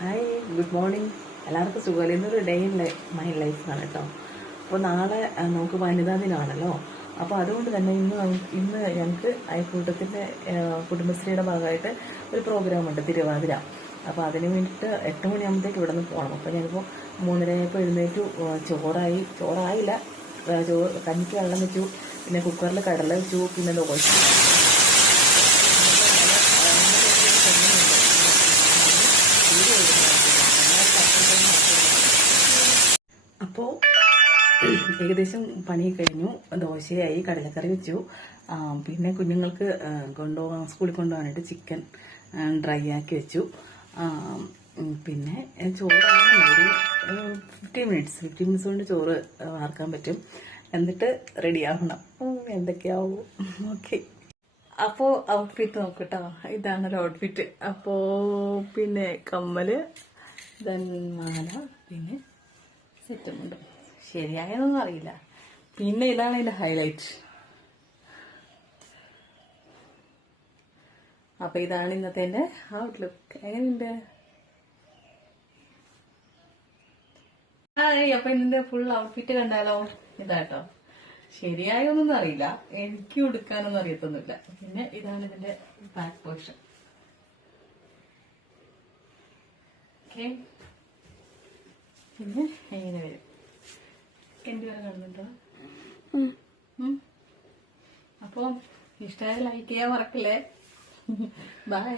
Hi, good morning. എല്ലാവർക്കും സുഖമല്ല. ഇന്നൊരു day in my ലൈഫാണ് കേട്ടോ. അപ്പോൾ നാളെ നമുക്ക് വനിതാ ദിനമാണല്ലോ. അപ്പോൾ അതുകൊണ്ട് തന്നെ ഇന്ന് ഞങ്ങൾക്ക് അയൽക്കൂട്ടത്തിൻ്റെ കുടുംബശ്രീയുടെ ഭാഗമായിട്ട് ഒരു പ്രോഗ്രാമുണ്ട്, തിരുവാതിര. അപ്പോൾ അതിന് വേണ്ടിയിട്ട് 8 മണിയാകുമ്പോഴത്തേക്ക് ഇവിടെ നിന്ന് പോകണം. അപ്പോൾ ഞങ്ങളിപ്പോൾ 3:30 എഴുന്നേറ്റു. ചോറായില്ല, കഞ്ഞിക്ക് വെള്ളം വെച്ചു, പിന്നെ കുക്കറിൽ കടല വെച്ചു, പിന്നെ ദോശ. അപ്പോൾ ഏകദേശം പണി കഴിഞ്ഞു. ദോശയായി, കടലക്കറി വെച്ചു. പിന്നെ കുഞ്ഞുങ്ങൾക്ക് സ്കൂളിൽ കൊണ്ടുപോകാനായിട്ട് ചിക്കൻ ഡ്രൈ ആക്കി വെച്ചു. പിന്നെ ചോറാണ് ഒരു 15 മിനിറ്റ്സ് കൊണ്ട് ചോറ് വാർക്കാൻ പറ്റും. എന്നിട്ട് റെഡിയാകണം. എന്തൊക്കെയാവും. ഓക്കെ. അപ്പോൾ ഔട്ട്ഫിറ്റ് നോക്കട്ടോ. ഇതാണൊരു ഔട്ട്ഫിറ്റ്. അപ്പോൾ പിന്നെ കമ്മല്, മാല, പിന്നെ സെറ്റുമുണ്ട്. ശരിയായതൊന്നും അറിയില്ല. പിന്നെ ഇതാണ് അതിന്റെ ഹൈലൈറ്റ്. അപ്പൊ ഇതാണ് ഇന്നത്തെ എന്റെ ഔട്ട്ലുക്ക്. എങ്ങനെയുണ്ട്? അപ്പൊ ഇതിന്റെ ഫുൾ ഔട്ട്ഫിറ്റ് കണ്ടാലോ? ഇതാട്ടോ. ശരിയായൊന്നും അറിയില്ല, എനിക്ക് ഉടുക്കാനൊന്നും അറിയത്തൊന്നുമില്ല. പിന്നെ ഇതാണ് ഇതിന്റെ ബാക്ക് പോർഷൻ. ഓക്കെ, പിന്നെ എങ്ങനെ വരും? എന്റെ വരെ കാണുന്നുണ്ടോ? അപ്പൊ ഇഷ്ടമായ ലൈക്ക് ചെയ്യാൻ മറക്കല്ലേ. ബൈ.